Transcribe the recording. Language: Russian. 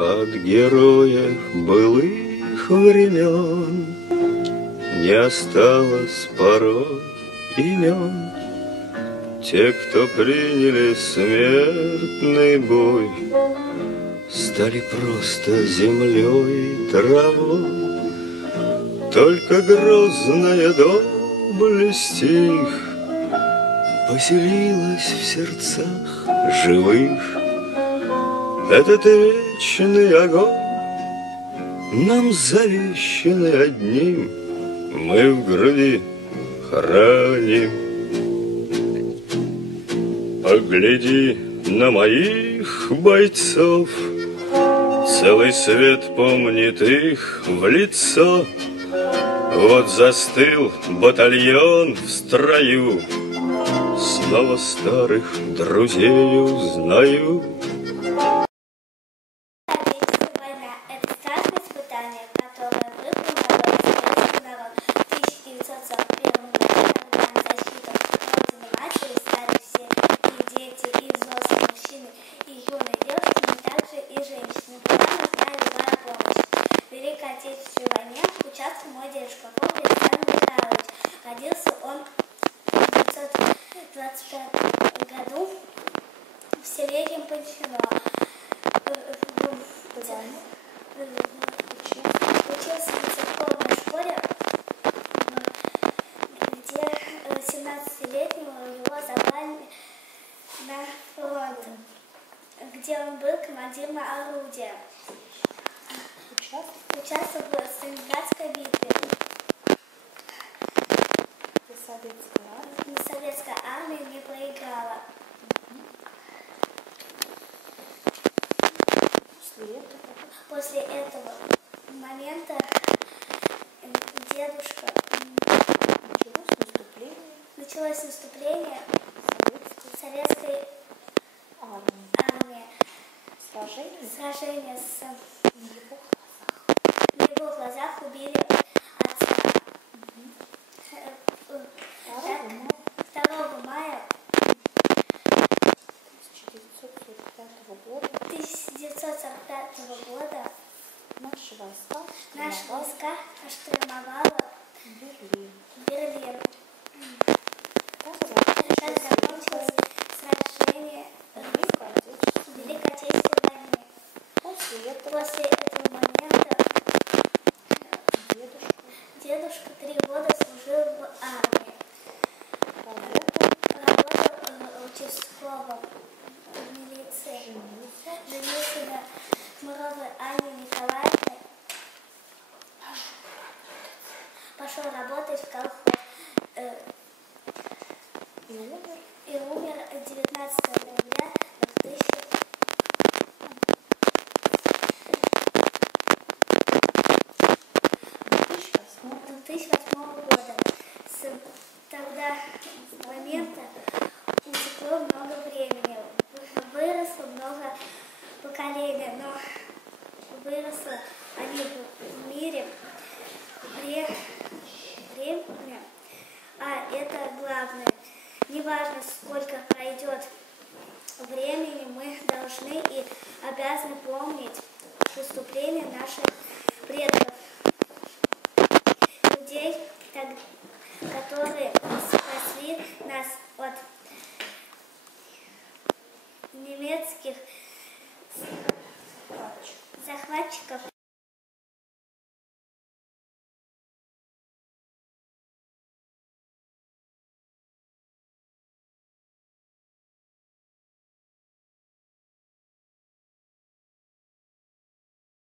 От героев былых времен не осталось порой имен. Те, кто приняли смертный бой, стали просто землей и травой. Только грозная доблесть их поселилась в сердцах живых. Этот вечный огонь нам завещанный одним мы в груди храним. Погляди на моих бойцов, целый свет помнит их в лицо. Вот застыл батальон в строю, снова старых друзей узнаю. Война – это страшное испытание, которое выполнил советский народ в 1941 году, когда на защиту Родины Матери стали все и дети, и взрослые мужчины, и юные девушки, но также и женщины. Когда нужна любая помощь. В Великой Отечественной войне участвовал мой дедушка Александр Михайлович. Родился он в 1925 году в селе Емпольчино. Учился в церковной школе, где 17-летнего его забрали на фронт, где он был командиром орудия. Участвовал в Сталинградской битве. Советская армия не проиграла. После этого момента дедушка началось наступление советской армии. Сражение с в его глазах убили отца. 2 мая 1945 года наши войска штурмовали Берлин. Так закончилось сражение в Великой Отечественной войне. После этого момента дедушка 3 года служил в армии. Работал участковым в милиции. Женился на Хмуровой Анне Николаевне. Пошел работать в колхоз. И умер 19 ноября 2008 года. С тогда момента утекло много времени, выросло много поколений, но выросло они в мире время, а это главное. Неважно, сколько пройдет времени, мы должны и обязаны помнить преступления наших предков, людей, которые спасли нас от немецких захватчиков